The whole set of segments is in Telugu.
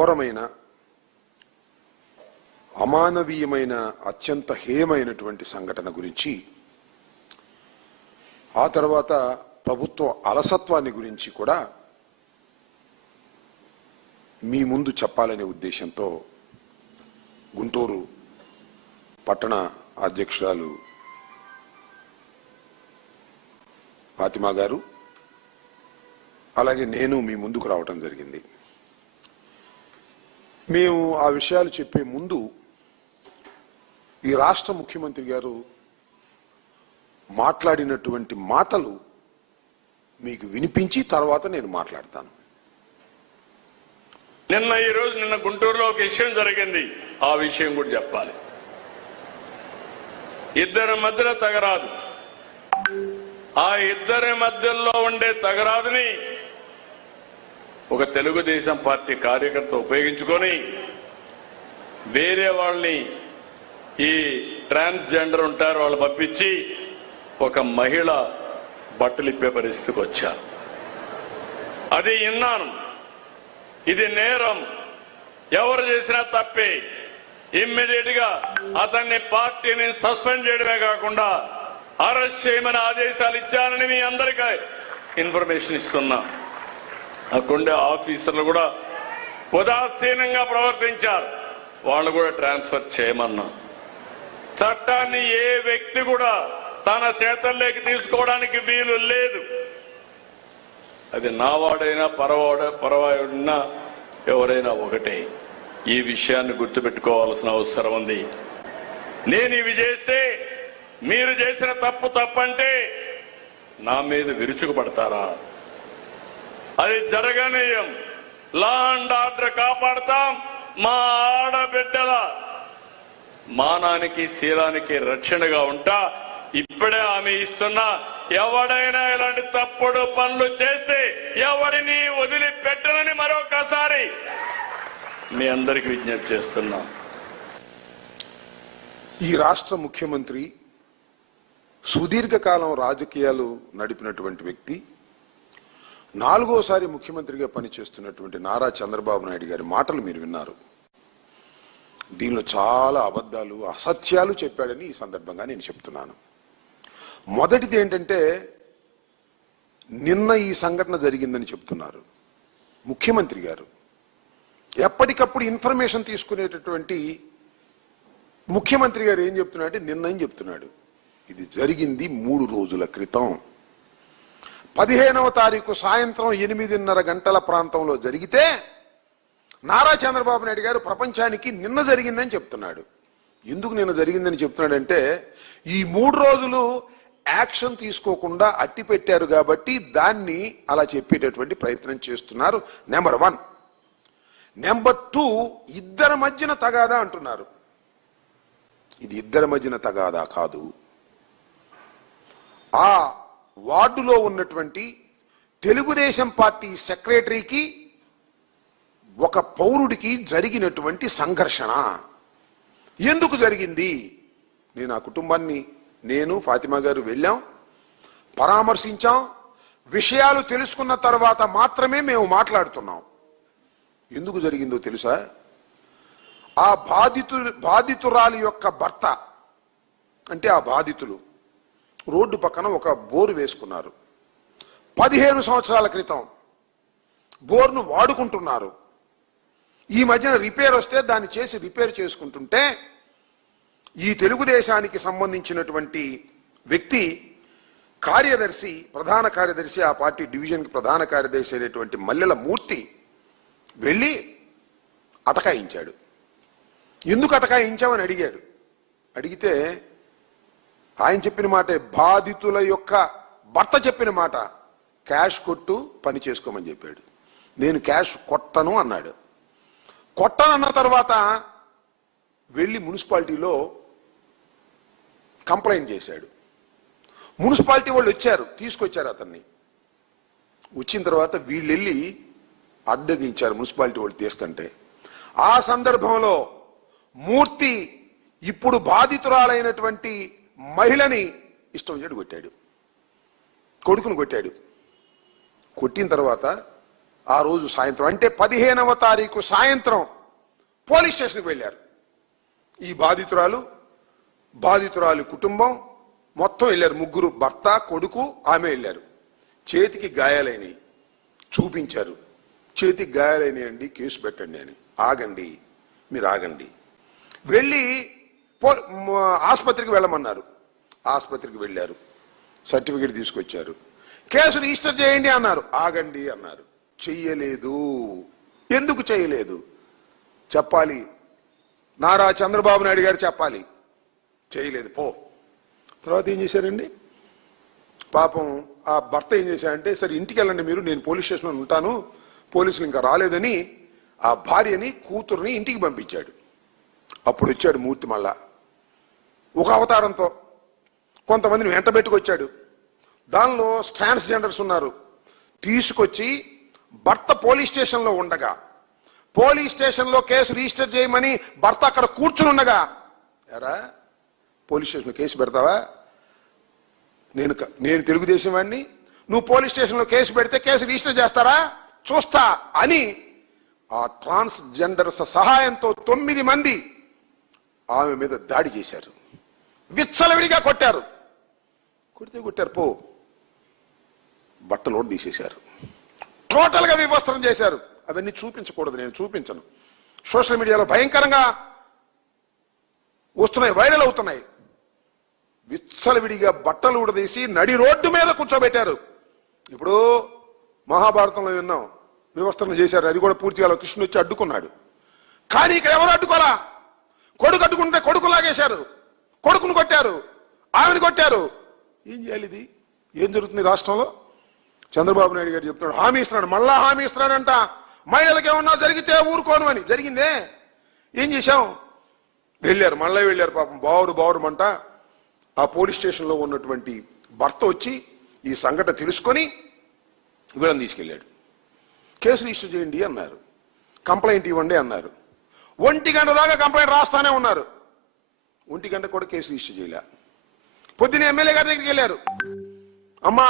ఘోరమైన అమానవీయమైన అత్యంత హేయమైనటువంటి సంఘటన గురించి, ఆ తర్వాత ప్రభుత్వ అలసత్వాన్ని గురించి కూడా మీ ముందు చెప్పాలనే ఉద్దేశంతో గుంటూరు పట్టణ అధ్యక్షురాలు ఫాతిమా గారు అలాగే నేను మీ ముందుకు రావటం జరిగింది. మేము ఆ విషయాలు చెప్పే ముందు ఈ రాష్ట్ర ముఖ్యమంత్రి గారు మాట్లాడినటువంటి మాటలు మీకు వినిపించి తర్వాత నేను మాట్లాడతాను. నిన్న గుంటూరులో ఒక విషయం జరిగింది. ఆ విషయం కూడా చెప్పాలి. ఇద్దరి మధ్యలో తగరాదు. ఆ ఇద్దరి మధ్యలో ఉండే తగరాదుని ఒక తెలుగుదేశం పార్టీ కార్యకర్త ఉపయోగించుకొని వేరే వాళ్ళని, ఈ ట్రాన్స్జెండర్ ఉంటారు వాళ్ళు పంపించి ఒక మహిళ బట్టలిప్పే పరిస్థితికి వచ్చారు. అది విన్నాను. ఇది నేరం, ఎవరు చేసినా తప్పే. ఇమ్మీడియట్ గా అతన్ని పార్టీని సస్పెండ్ చేయడమే కాకుండా అరెస్ట్ చేయమని ఆదేశాలు ఇచ్చానని మీ అందరికీ ఇన్ఫర్మేషన్ ఇస్తున్నా. అక్కడుండే ఆఫీసర్లు కూడా ఉదాసీనంగా ప్రవర్తించారు. వాళ్ళు కూడా ట్రాన్స్ఫర్ చేయమన్నా. చట్టాన్ని ఏ వ్యక్తి కూడా తన చేతల్లోకి తీసుకోవడానికి వీలు లేదు. అది నావాడైనా పరవాడైనా ఎవరైనా ఒకటే. ఈ విషయాన్ని గుర్తుపెట్టుకోవాల్సిన అవసరం ఉంది. నేను ఇవి చేస్తే మీరు చేసిన తప్పంటే నా మీద విరుచుకుపడతారా? అది జరగనీయం. Law and order కాపాడతాం. మా ఆడబిడ్డల మానానికి శీలానికి రక్షణగా ఉంటా. ఇప్పుడే ఆమె ఇస్తున్నా. ఎవడైనా ఇలాంటి తప్పుడు పనులు చేస్తే ఎవరిని వదిలిపెట్టనని మరొకసారి మీ అందరికీ విజ్ఞప్తి చేస్తున్నా. ఈ రాష్ట్ర ముఖ్యమంత్రి సుదీర్ఘకాలం రాజకీయాలు నడిపినటువంటి వ్యక్తి, 4వసారి ముఖ్యమంత్రిగా పనిచేస్తున్నటువంటి నారా చంద్రబాబు నాయుడు గారి మాటలు మీరు విన్నారు. దీనిలో చాలా అబద్ధాలు, అసత్యాలు చెప్పాడని ఈ సందర్భంగా నేను చెప్తున్నాను. మొదటిది ఏంటంటే, నిన్న ఈ సంఘటన జరిగిందని చెప్తున్నారు. ముఖ్యమంత్రి గారు ఎప్పటికప్పుడు ఇన్ఫర్మేషన్ తీసుకునేటటువంటి ముఖ్యమంత్రి గారు ఏం చెప్తున్నాడంటే, నిన్న ఏం చెప్తున్నాడు, ఇది జరిగింది 3 రోజుల క్రితం 15వ తారీఖు సాయంత్రం 8:30 గంటల ప్రాంతంలో జరిగితే నారా చంద్రబాబు నాయుడు గారు ప్రపంచానికి నిన్న జరిగిందని చెప్తున్నాడు. ఎందుకు నిన్న జరిగిందని చెప్తున్నాడంటే, ఈ 3 రోజులు యాక్షన్ తీసుకోకుండా అట్టి పెట్టారు కాబట్టి దాన్ని అలా చెప్పేటటువంటి ప్రయత్నం చేస్తున్నారు. నెంబర్ 1. నెంబర్ 2, ఇద్దరి మధ్యన తగాదా అంటున్నారు. ఇది ఇద్దరి మధ్యన తగాదా కాదు. ఆ వార్డులో ఉన్నటువంటి తెలుగుదేశం పార్టీ సెక్రటరీకి ఒక పౌరుడికి జరిగినటువంటి సంఘర్షణ. ఎందుకు జరిగింది? నేను ఆ కుటుంబాన్ని, నేను ఫాతిమా గారు వెళ్ళాం, పరామర్శించాం. విషయాలు తెలుసుకున్న తర్వాత మాత్రమే మేము మాట్లాడుతున్నాం. ఎందుకు జరిగిందో తెలుసా? ఆ బాధితురాలి యొక్క భర్త, అంటే ఆ బాధితులు రోడ్డు పక్కన ఒక బోరు వేసుకున్నారు. 15 సంవత్సరాల క్రితం బోర్ను వాడుకుంటున్నారు. ఈ మధ్యన రిపేర్ వస్తే దాన్ని చేసి రిపేర్ చేసుకుంటుంటే ఈ తెలుగుదేశానికి సంబంధించినటువంటి వ్యక్తి కార్యదర్శి, ప్రధాన కార్యదర్శి, ఆ పార్టీ డివిజన్కి ప్రధాన కార్యదర్శి అయినటువంటి మల్లెల మూర్తి వెళ్ళి అటకాయించాడు. ఎందుకు అటకాయించామని అడిగాడు. అడిగితే ఆయన చెప్పిన మాట, బాధితుల యొక్క భర్త చెప్పిన మాట, క్యాష్ కొట్టు, పని చేసుకోమని చెప్పాడు. నేను క్యాష్ కొట్టను అన్నాడు. కొట్టనన్న తర్వాత వెళ్ళి మున్సిపాలిటీలో కంప్లైంట్ చేశాడు. మున్సిపాలిటీ వాళ్ళు వచ్చారు, తీసుకొచ్చారు అతన్ని. వచ్చిన తర్వాత వీళ్ళు వెళ్ళి అడ్డగించారు మున్సిపాలిటీ వాళ్ళు తీసుకుంటే. ఆ సందర్భంలో మూర్తి ఇప్పుడు బాధితురాలైనటువంటి మహిళని ఇష్టం వచ్చాడు కొట్టాడు, కొడుకును కొట్టాడు. కొట్టిన తర్వాత ఆ రోజు సాయంత్రం అంటే 15వ తారీఖు సాయంత్రం పోలీస్ స్టేషన్కి వెళ్ళారు. ఈ బాధితురాలు కుటుంబం మొత్తం వెళ్ళారు. ముగ్గురు, భర్త, కొడుకు, ఆమె వెళ్ళారు. చేతికి గాయాలైనవి చూపించారు. చేతికి గాయాలైనవి అండి, కేసు పెట్టండి అని. ఆగండి, మీరు ఆగండి. వెళ్ళి ఆసుపత్రికి వెళ్ళమన్నారు. ఆసుపత్రికి వెళ్ళారు. సర్టిఫికేట్ తీసుకొచ్చారు. కేసు రిజిస్టర్ చేయండి అన్నారు. ఆగండి అన్నారు. చెయ్యలేదు. ఎందుకు చేయలేదు చెప్పాలి. నారా చంద్రబాబు నాయుడు గారు చెప్పాలి. చేయలేదు. పో. తర్వాత ఏం చేశారండి పాపం ఆ భర్త ఏం చేశాడంటే, సరే ఇంటికి వెళ్ళండి మీరు, నేను పోలీస్ స్టేషన్లో ఉంటాను, పోలీసులు ఇంకా రాలేదని ఆ భార్యని కూతుర్ని ఇంటికి పంపించాడు. అప్పుడు వచ్చాడు మూర్తి మళ్ళా ఒక అవతారంతో. కొంతమందిని వెంట పెట్టుకొచ్చాడు. దానిలో ట్రాన్స్జెండర్స్ ఉన్నారు. తీసుకొచ్చి భర్త పోలీస్ స్టేషన్లో ఉండగా, పోలీస్ స్టేషన్లో కేసు రిజిస్టర్ చేయమని భర్త అక్కడ కూర్చుని ఉండగా, ఎరా పోలీస్ స్టేషన్లో కేసు పెడతావా, నేను తెలుగుదేశం వాడిని, నువ్వు పోలీస్ స్టేషన్లో కేసు పెడితే కేసు రిజిస్టర్ చేస్తారా చూస్తా అని ఆ ట్రాన్స్జెండర్స్ సహాయంతో 9 మంది ఆమె మీద దాడి చేశారు. విచ్చలవిడిగా కొట్టారు. కొట్టారు. పో. బట్టలు తీసేశారు. టోటల్గా వివస్త్రం చేశారు. అవన్నీ చూపించకూడదు, నేను చూపించను. సోషల్ మీడియాలో భయంకరంగా వస్తున్నాయి, వైరల్ అవుతున్నాయి. విచ్చలవిడిగా బట్టలు ఊడదీసి నడి రోడ్డు మీద కూర్చోబెట్టారు. ఇప్పుడు మహాభారతంలో విన్నాం, వివస్త్రం చేశారు. అది కూడా పూర్తిగా కృష్ణుడు వచ్చి అడ్డుకున్నాడు. కానీ ఇక్కడ ఎవరు అడ్డుకోరా. కొడుకు అడ్డుకుంటే కొడుకు లాగేశారు, కొడుకును కొట్టారు, ఆమెను కొట్టారు. ఏం చేయాలి? ఇది ఏం జరుగుతుంది రాష్ట్రంలో? చంద్రబాబు నాయుడు గారు చెప్తున్నాడు, హామీ ఇస్తున్నాడు, మళ్ళా హామీ ఇస్తున్నాడంట, మహిళలకు ఏమన్నా జరిగితే ఊరుకోను అని. జరిగిందే. ఏం చేశాం? వెళ్ళారు, మళ్ళీ వెళ్ళారు. పాపం బావురుమంట ఆ పోలీస్ స్టేషన్లో ఉన్నటువంటి భర్త వచ్చి ఈ సంఘటన తెలుసుకొని వీళ్ళని తీసుకెళ్ళాడు. కేసు రిజిస్టర్ చేయండి అన్నారు. కంప్లైంట్ ఇవ్వండి అన్నారు. 1 గంట దాకా కంప్లైంట్ రాస్తానే ఉన్నారు. 1 గంట కూడా కేసు రిజిస్టర్ చేయలే. పొద్దున ఎమ్మెల్యే గారి దగ్గరికి వెళ్ళారు. అమ్మా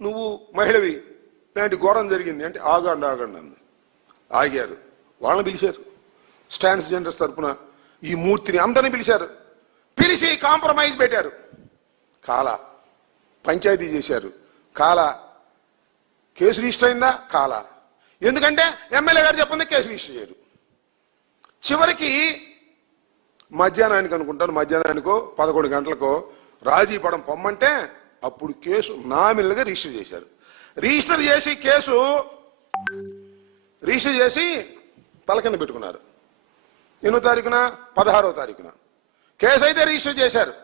నువ్వు మహిళవి, ఇలాంటి ఘోరం జరిగింది అంటే ఆగండి అంది. ఆగారు. వాళ్ళని పిలిచారు. ట్రాన్స్జెండర్స్ తరపున ఈ మూర్తిని అందరినీ పిలిచి కాంప్రమైజ్ పెట్టారు. కాలా. పంచాయతీ చేశారు. కాలా. కేసు రిజిస్టర్ అయిందా? కాలా. ఎందుకంటే ఎమ్మెల్యే గారు చెప్పింది కేసు రిజిస్టర్ చేయరు. చివరికి మధ్యాహ్నానికి అనుకుంటాను, మధ్యాహ్నానికో 11 గంటలకో రాజీ పడం పొమ్మంటే అప్పుడు కేసు నామినల్గా రిజిస్టర్ చేశారు. రిజిస్టర్ చేసి తల కింద పెట్టుకున్నారు. 8వ తారీఖున 16వ తారీఖున కేసు అయితే రిజిస్టర్ చేశారు.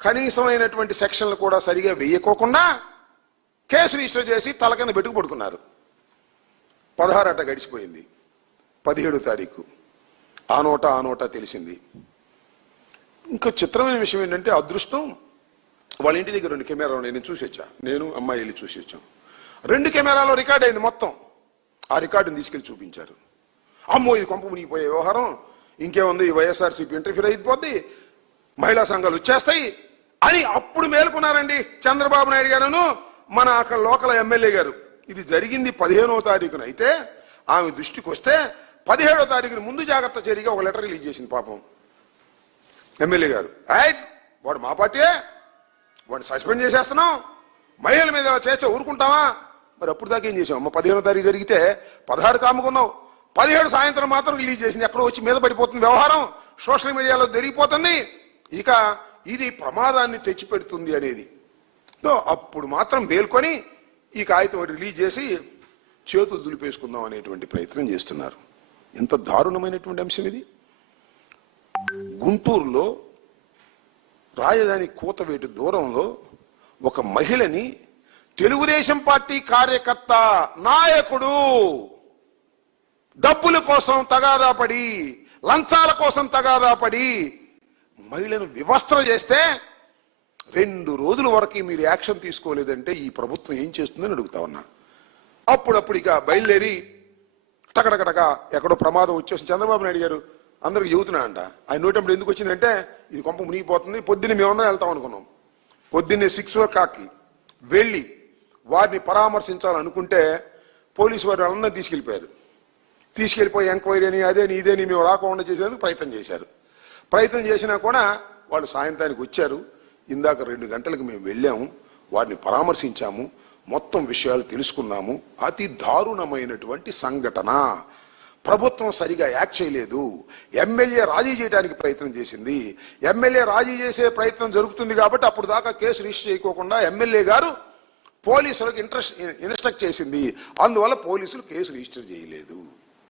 కనీసమైనటువంటి సెక్షన్లు కూడా సరిగా వేయకోకుండా కేసు రిజిస్టర్ చేసి తల కింద పెట్టుకు పడుకున్నారు. 16 అట్ట గడిచిపోయింది. 17వ తారీఖు ఆ నోట తెలిసింది. ఇంకో చిత్రమైన విషయం ఏంటంటే, అదృష్టం వాళ్ళ ఇంటి దగ్గర 2 కెమెరాలు నేను చూసి వచ్చా. నేను అమ్మాయి వెళ్ళి చూసి వచ్చాం. 2 కెమెరాలో రికార్డ్ అయింది మొత్తం. ఆ రికార్డుని తీసుకెళ్లి చూపించారు. అమ్మో ఇది కొంప మునిగిపోయే వ్యవహారం, ఇంకేముంది, ఈ వైఎస్ఆర్సీపీ ఇంటర్ఫీర్ అయిపోద్ది, మహిళా సంఘాలు వచ్చేస్తాయి అని అప్పుడు మేలుకున్నారండి చంద్రబాబు నాయుడు గారును మన అక్కడ లోకల్ ఎమ్మెల్యే గారు. ఇది జరిగింది 15వ తారీఖున అయితే ఆమె దృష్టికి వస్తే 17వ తారీఖున ముందు జాగ్రత్త చర్యగా ఒక లెటర్ రిలీజ్ చేసింది పాపం ఎమ్మెల్యే గారు. వాడు మా పార్టీయే, వాడిని సస్పెండ్ చేసేస్తున్నాం, మహిళల మీద చేస్తే ఊరుకుంటావా? మరి అప్పుడు దాకా ఏం చేసాం? 15వ తారీఖు జరిగితే 16 కాముకున్నావు, 17 సాయంత్రం మాత్రం రిలీజ్ చేసింది. ఎక్కడో వచ్చి మీద పడిపోతుంది వ్యవహారం, సోషల్ మీడియాలో జరిగిపోతుంది. ఇక ఇది ప్రమాదాన్ని తెచ్చిపెడుతుంది అనేది అప్పుడు మాత్రం మేల్కొని ఈ కాగితం రిలీజ్ చేసి చేతులు దులిపేసుకుందాం అనేటువంటి ప్రయత్నం చేస్తున్నారు. ఎంత దారుణమైనటువంటి అంశం ఇది. గుంటూరులో రాజధాని కూతవేటు దూరంలో ఒక మహిళని తెలుగుదేశం పార్టీ కార్యకర్త, నాయకుడు డబ్బుల కోసం తగాదా పడి, లంచాల కోసం తగాదా పడి మహిళను వివస్త్ర చేస్తే 2 రోజుల వరకు మీరు యాక్షన్ తీసుకోలేదంటే ఈ ప్రభుత్వం ఏం చేస్తుందని అడుగుతా ఉన్నా. అప్పుడప్పుడు ఇక బయలుదేరి టకటకటక ఎక్కడో ప్రమాదం వచ్చేసి చంద్రబాబు నాయుడు గారు అందరికి చెబుతున్నాడంట. ఆయన నోటప్పుడు ఎందుకు వచ్చిందంటే ఇది కొంప మునిగిపోతుంది, పొద్దున్నే మేమన్నా వెళ్తాం అనుకున్నాం. పొద్దున్నే 6 o'clockకి వెళ్ళి వారిని పరామర్శించాలనుకుంటే పోలీసు వారు వాళ్ళందరూ తీసుకెళ్లిపోయి ఎంక్వైరీ అని అదేని ఇదేని మేము రాకుండా చేసేందుకు ప్రయత్నం చేసినా కూడా వాళ్ళు సాయంత్రానికి వచ్చారు. ఇందాక 2 గంటలకు మేము వెళ్ళాము, వారిని పరామర్శించాము, మొత్తం విషయాలు తెలుసుకున్నాము. అతి దారుణమైనటువంటి సంఘటన. ప్రభుత్వం సరిగా యాక్ట్ చేయలేదు. ఎమ్మెల్యే రాజీ చేయడానికి ప్రయత్నం చేసింది. ఎమ్మెల్యే రాజీ చేసే ప్రయత్నం జరుగుతుంది కాబట్టి అప్పుడు దాకా కేసు రిజిస్టర్ చేయకోకుండా ఎమ్మెల్యే గారు పోలీసులకు ఇన్స్ట్రక్ట్ చేసింది. అందువల్ల పోలీసులు కేసు రిజిస్టర్ చేయలేదు.